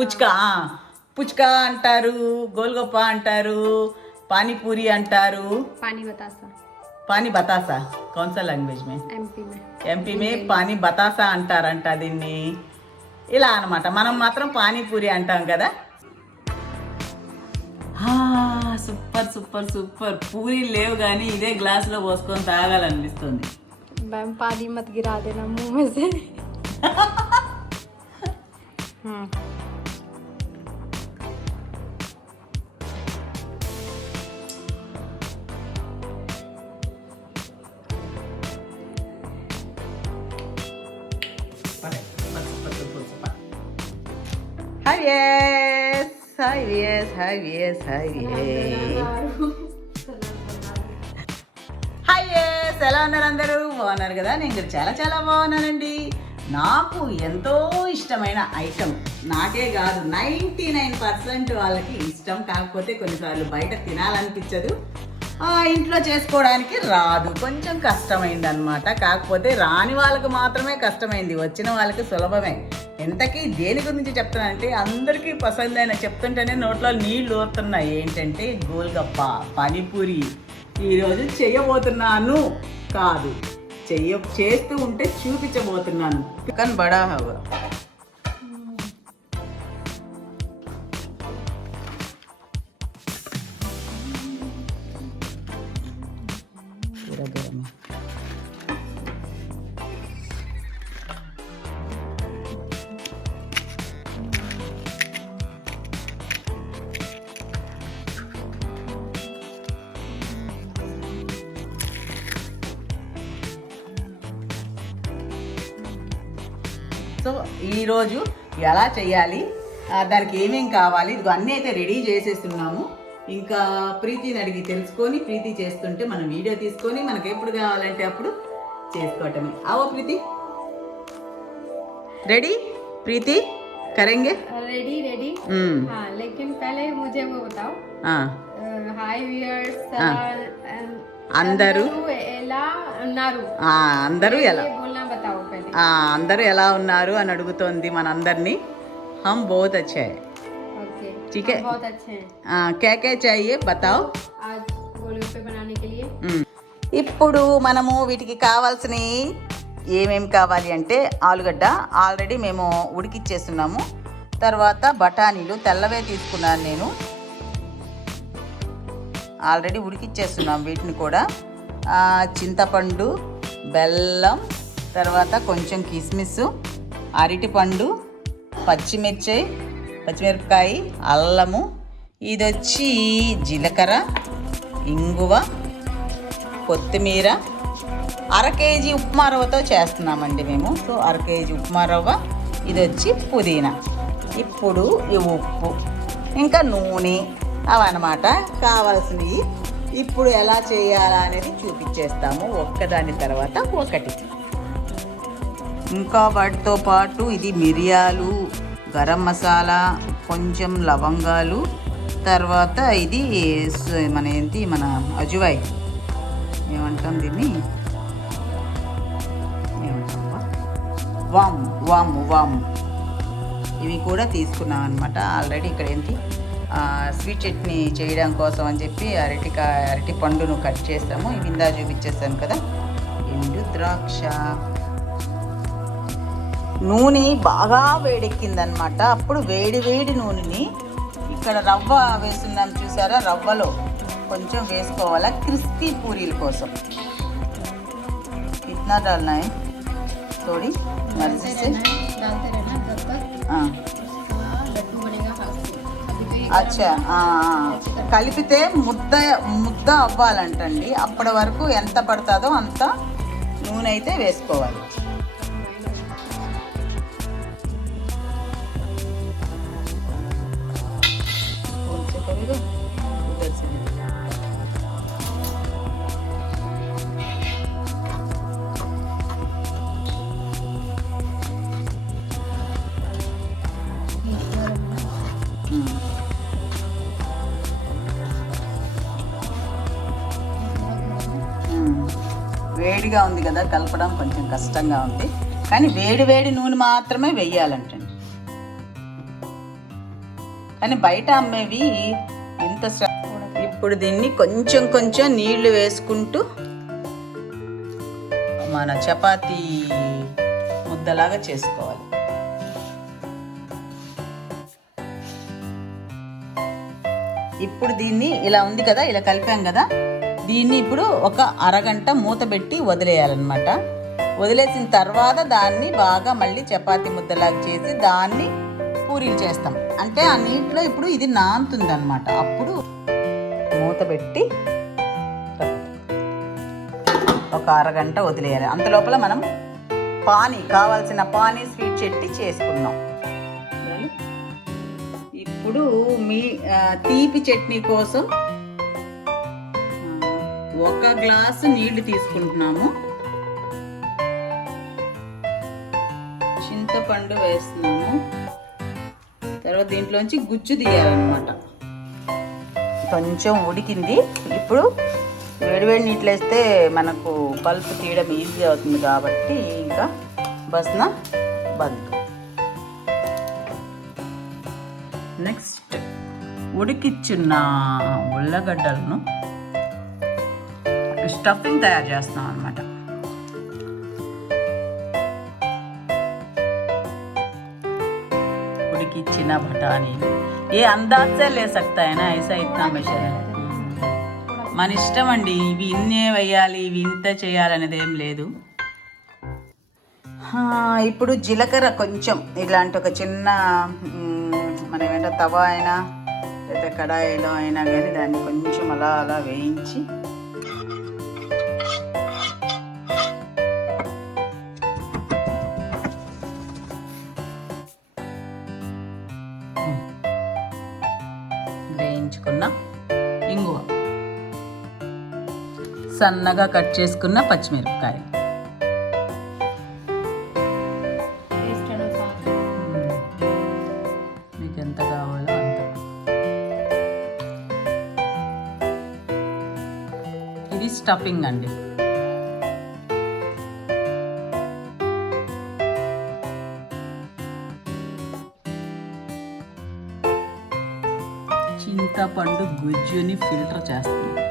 పుచ్కా పుచ్కా అంటారు గోల్గొప్ప అంటారు పానీపూరి అంటారు. పానీ బతాసా? కౌన్స లాంగ్వేజ్ మే. ఎంపీ మే. పానీ బతాసా అంటారంట దీన్ని. ఇలా అనమాట మనం మాత్రం పానీపూరి అంటాం కదా. Super super super. పూరి లేవు కానీ ఇదే గ్లాస్లో పోసుకొని తాగాలనిపిస్తుంది. Pani Hi yes, hi yes, hi yes, hi hi yes. ఎలా ఉన్నారు అందరూ? బాగున్నారు కదా? నేను చాలా చాలా బాగున్నానండి. నాకు ఎంతో ఇష్టమైన ఐటమ్ నాకే కాదు నైంటీ నైన్ పర్సెంట్ వాళ్ళకి ఇష్టం. కాకపోతే కొన్నిసార్లు బయట తినాలనిపించదు. ఆ, ఇంట్లో చేసుకోవడానికి రాదు. కొంచెం కష్టమైంది అనమాట కాకపోతే రాని వాళ్ళకి మాత్రమే కష్టమైంది. వచ్చిన వాళ్ళకి సులభమే. ఇంతకీ దేని గురించి చెప్తానంటే అందరికీ పసందైన చెప్తుంటేనే నోట్లో నీళ్ళు ఊరుతున్నాయి. ఏంటంటే గోల్గప్ప పానీపూరి. ఈరోజు చేయబోతున్నాను. కాదు చెయ్య చేస్తూ ఉంటే చూపించబోతున్నాను. కానీ బడా హవా సో ఈరోజు ఎలా చేయాలి ఆ, దానికి ఏమేం కావాలి ఇదిగో అన్నీ అయితే రెడీ చేసేస్తున్నాము ఇంకా ప్రీతిని అడిగి తెలుసుకొని ప్రీతి చేస్తుంటే మనం వీడియో తీసుకొని మనకి ఎప్పుడు కావాలంటే అప్పుడు చేసుకోవటమే ఆవో ప్రీతి రెడీ ప్రీతి కరెంగే रेडी रेडी మ్మ్. हाँ लेकिन पहले मुझे वो बताओ ఆ, हाय व्यूअर्स అందరూ ఎలా ఉన్నారు ఆ, అందరూ ఎలా అందరూ ఎలా ఉన్నారు అని అడుగుతోంది మనందరినీ హమ్ బహుత్ అచ్చా హై. ओके ठीक है। हम बहुत अच्छे हैं ఆ, క్యా క్యా చాహియే బతావ్ आज गोलगप्पे बनाने के लिए మ్మ్. ఇప్పుడు మనము వీటికి కావాల్సినవి ఏమేమి కావాలి అంటే ఆలుగడ్డ ఆల్రెడీ మేము ఉడికిచ్చేస్తున్నాము తర్వాత బఠానీలు తెల్లవే తీసుకున్నాను నేను ఆల్రెడీ ఉడికిచ్చేస్తున్నాం వీటిని కూడా ఆ, చింతపండు బెల్లం తర్వాత కొంచెం కిస్మిస్ అరటిపండు పచ్చిమిర్చి పచ్చిమిరపకాయ అల్లము ఇది వచ్చి జీలకర్ర ఇంగువ కొత్తిమీర అర కేజీ ఉప్మా రవ్వతో చేస్తున్నామండి మేము. సో అర కేజీ ఉప్మా రవ్వ ఇది వచ్చి పుదీనా. ఇప్పుడు ఈ ఉప్పు ఇంకా నూనె అవన్నమాట. కావాల్సినవి ఇప్పుడు ఎలా చేయాలా అనేది చూపించేస్తాము. ఒక్కదాని తర్వాత ఒకటి. ఇంకా వాటితో పాటు ఇది మిరియాలు గరం మసాలా కొంచెం లవంగాలు తర్వాత ఇది మన ఏంటి మన అజువాయి ఏమంటాం దీన్ని? ఏమంటాం వాము వాము వాము. ఇవి కూడా తీసుకున్నాం అనమాట ఆల్రెడీ ఇక్కడ ఏంటి స్వీట్ చట్నీ చేయడం కోసం అని చెప్పి అరటికాయ అరటి పండును కట్ చేస్తాము. ఇవి ఇందా చూపించేస్తాను కదా. ఎండు ద్రాక్ష. నూనె బాగా వేడెక్కిందనమాట అప్పుడు వేడి వేడి నూనెని ఇక్కడ రవ్వ వేస్తున్నాం చూసారా రవ్వలో కొంచెం వేసుకోవాలా క్రిస్పీ పూరీల కోసం कितना डालना है थोड़ी मर्जी से डालते रहना जब तक हाँ उसका लड्डू बनेगा हाथ से अभी तो ये అచ్చా ఆ, ఆ. కలిపితే ముద్ద ముద్ద అవ్వాలంటండి అప్పటి వరకు ఎంత పడుతుందో అంత నూనె అయితే వేసుకోవాలి కదా కలపడం కొంచెం కష్టంగా ఉంది. కానీ వేడి వేడి నూనె మాత్రమే వెయ్యాలంటండి కానీ బయట అమ్మేవి ఇంత ఇప్పుడు దీన్ని కొంచెం కొంచెం నీళ్ళు వేసుకుంటూ మన చపాతీ ముద్దలాగా చేసుకోవాలి. ఇప్పుడు దీన్ని ఇలా ఉంది కదా ఇలా కలిపాం కదా. దీన్ని ఇప్పుడు ఒక అరగంట మూత పెట్టి వదిలేయాలన్నమాట. వదిలేసిన తర్వాత దాన్ని బాగా మళ్ళీ చపాతీ ముద్దలాగా చేసి దాన్ని పూరీలు చేస్తాం. అంటే ఆ నీటిలో ఇప్పుడు ఇది నానుతుంది అనమాట అప్పుడు మూత పెట్టి ఒక అరగంట వదిలేయాలి. అంత లోపల మనం పానీ కావాల్సిన పానీ స్వీట్ చెట్టి చేసుకుందాం ఇప్పుడు మీ తీపి చట్నీ కోసం ఒక గ్లాసు నీళ్ళు తీసుకుంటున్నాము. చింతపండు వేస్తున్నాము. తర్వాత దీంట్లోంచి గుజ్జు తీయాలన్నమాట. కొంచెం ఉడికింది. ఇప్పుడు వేడివేడి నీళ్ళు వేస్తే మనకు పల్పు తీయడం ఈజీ అవుతుంది కాబట్టి ఇంకా బస్న బంద్. నెక్స్ట్ ఉడికిచ్చిన ఉల్లగడ్డలను స్టఫింగ్ తయారు చేస్తున్నాం అనమాట ఉడికిచ్చిన బఠానీ. ఏ అందాజే లే సక్తా అయినా ఐసా ఇస్తాం మెషర్ మన ఇష్టం అండి ఇవి ఇన్నే వేయాలి ఇవి ఇంత చేయాలనేది ఏం లేదు. ఇప్పుడు జీలకర్ర కొంచెం ఇలాంటి ఒక చిన్న మనం ఏమంటే తవ అయినా లేదా కడాయిలో అయినా కానీ దాన్ని కొంచెం అలా అలా వేయించి సన్నగా కట్ చేసుకున్న పచ్చిమిరపకాయ hmm. మీకు ఎంత ఇది స్టఫింగ్ అండి. చింతపండు గుజ్జుని ఫిల్టర్ చేస్తుంది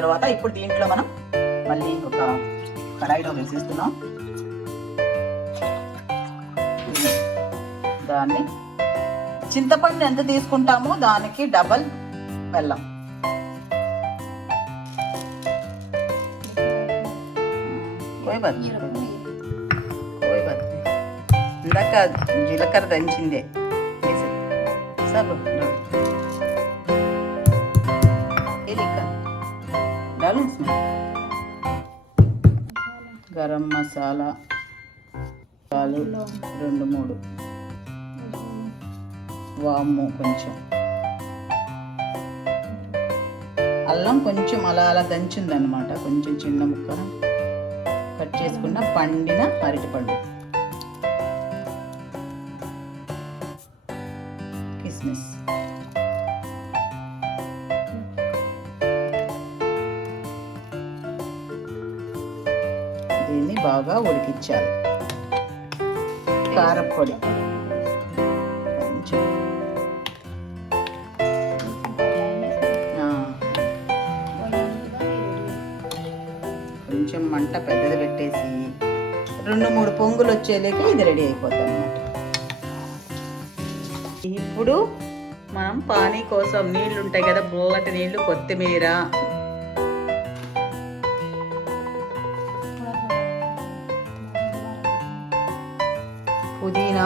తర్వాత ఇప్పుడు దీంట్లో మనం మళ్ళీ ఒక కడాయిలో వేసేస్తున్నాం. దాన్ని చింతపండు ఎంత తీసుకుంటామో దానికి డబల్ బెల్లం. ఇందాక జీలకర్ర దంచిందే. సబ్ గరం మసాలా పాలు రెండు మూడు. వాము కొంచెం. అల్లం కొంచెం అలా అలా దంచిందనమాట కొంచెం చిన్న ముక్క కట్ చేసుకున్న పండిన అరటిపండు. కిస్మిస్. దీన్ని బాగా ఉడికించాలి. కారపొడి కొంచెం కొంచెం మంట పెద్దది పెట్టేసి రెండు మూడు పొంగులు వచ్చేలేక ఇది రెడీ అయిపోతుంది అనమాట ఇప్పుడు మనం పానీ కోసం నీళ్ళు ఉంటాయి కదా పుల్లటి నీళ్ళు కొత్తిమీర పుదీనా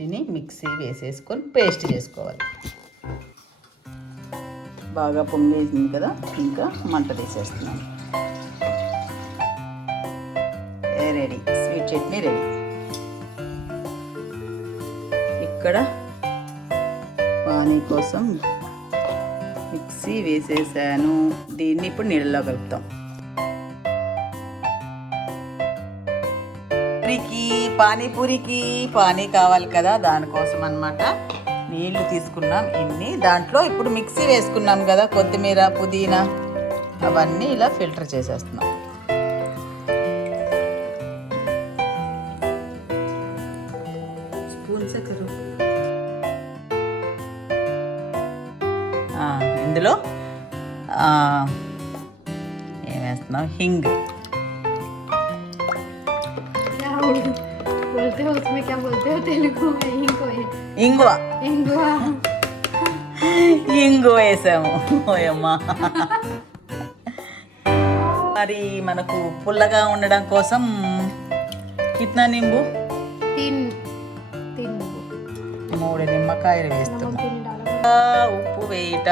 వీటిని మిక్సీ వేసేసుకొని పేస్ట్ చేసుకోవాలి. బాగా పొంగేసింది కదా ఇంకా మంట తీసేస్తున్నాను రెడీ. Sweet chutney ready. ఇక్కడ పానీ కోసం మిక్సీ వేసేసాను. దీన్ని ఇప్పుడు నీళ్ళలో కలుపుతాం. పానీపూరికి పానీ కావాలి కదా దానికోసం అన్నమాట నీళ్ళు తీసుకున్నాం ఇన్ని. దాంట్లో ఇప్పుడు మిక్సీ వేసుకున్నాం కదా కొత్తిమీర పుదీనా అవన్నీ ఇలా ఫిల్టర్ చేసేస్తున్నాం. ఇందులో ఆ, ఏం వేస్తున్నాం? హింగ్. ఇంగువ. ఇంగువ. ఇంగువ వేసాము ఓయమ్మా. మరి మనకు పుల్లగా ఉండడం కోసం కిట్నా నింబు? మూడు నిమ్మకాయలు వేస్తున్నాం. ఉప్పు వేయట.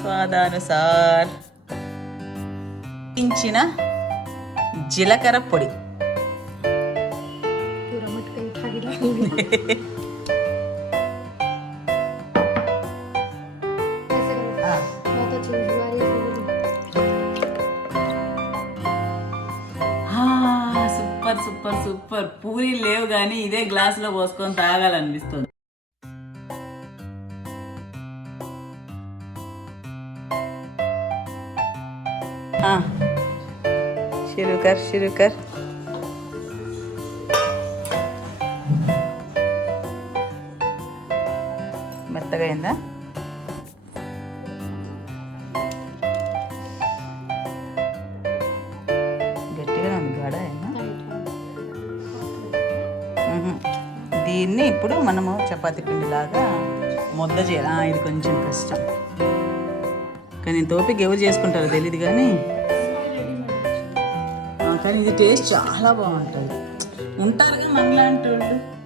స్వాదానుసార్. ఇచ్చిన జీలకర్ర పొడి. పూరీలు లేవు కానీ ఇదే గ్లాసులో పోసుకొని తాగాలనిపిస్తుంది. షురుకర్ షురుకర్. మెత్తగా అయిందా ఇప్పుడు మనము చపాతీ పిండిలాగా ముద్ద చేయాలి. ఇది కొంచెం కష్టం. కానీ తోపికి ఎవరు చేసుకుంటారో తెలియదు కానీ. కానీ ఇది టేస్ట్ చాలా బాగుంటుంది. ఉంటారుగా మనలాంటి వాళ్ళు.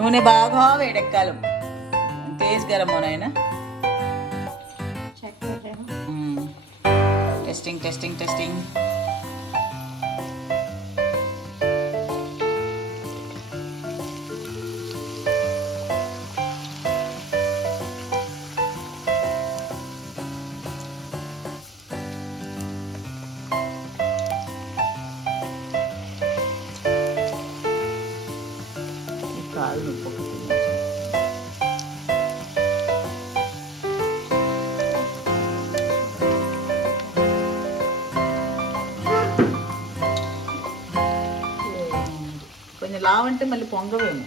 నూనె బాగా వేడెక్కాలి. తేజ్ గరమోనైనా టెస్టింగ్ టెస్టింగ్ టెస్టింగ్ రావంటే మళ్ళీ పొంగవేమో.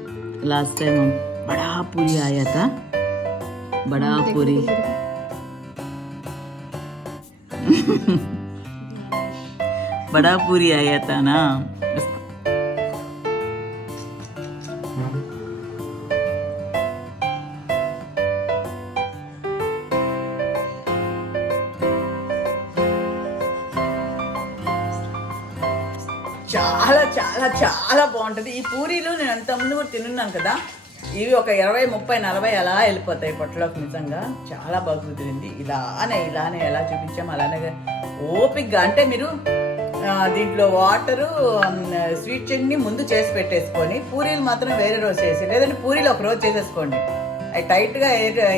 लास्ट टाइम हम बड़ा पूरी आया था। बड़ा पूरी। बड़ा पूरी आया था ना। చాలా చాలా చాలా బాగుంటుంది. ఈ పూరీలు నేను అంత ముందు కూడా తిన్నాను కదా ఇవి ఒక ఇరవై ముప్పై నలభై అలా వెళ్ళిపోతాయి పొట్టలోకి నిజంగా. చాలా బాగా కుదిరింది ఇలానే ఇలానే ఎలా చూపించాము అలానే ఓపిక్గా అంటే మీరు దీంట్లో వాటరు స్వీట్ చట్నీ ముందు చేసి పెట్టేసుకొని పూరీలు మాత్రం వేరే రోజు చేసి లేదంటే పూరీలు ఒక రోజు చేసేసుకోండి. అవి టైట్గా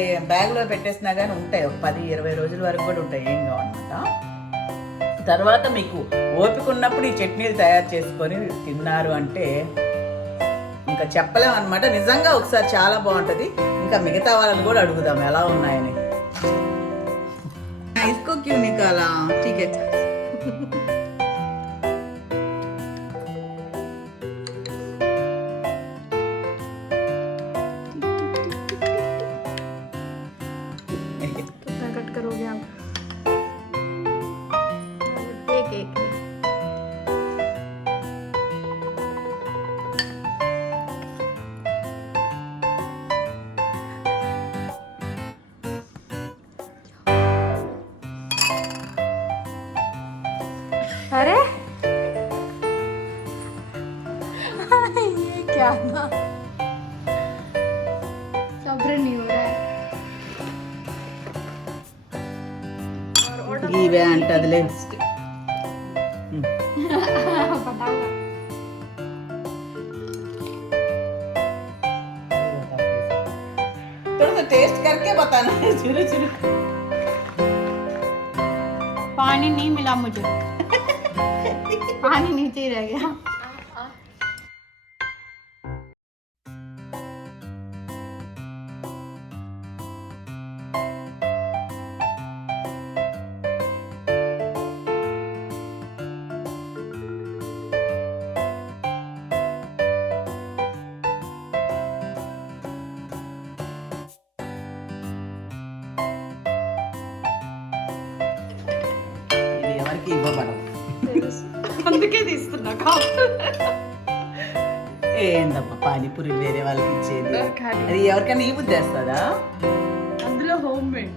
ఏ బ్యాగ్లో పెట్టేసినా కానీ ఉంటాయి. ఒక పది ఇరవై రోజుల వరకు కూడా ఉంటాయి. ఏం కావాలన్నమాట తర్వాత మీకు ఓపిక ఉన్నప్పుడు ఈ చట్నీలు తయారు చేసుకొని తిన్నారు అంటే ఇంకా చెప్పలేం అనమాట నిజంగా ఒకసారి చాలా బాగుంటుంది. ఇంకా మిగతా వాళ్ళని కూడా అడుగుదాం ఎలా ఉన్నాయని. ఇసుకో క్యూ నికాలా ఠీక్ హై अरे। ये क्या ना सब्र नहीं हो रहा है। ये बे अंटदले टेस्ट करके बताना पानी नहीं मिला मुझे। पानी नीचे ही रह गया। పానీపూరి వేరే వాళ్ళకి ఇచ్చేది. అది ఎవరికైనా ఈ బుద్ధి వేస్తుందా అందులో హోమ్ మేడ్.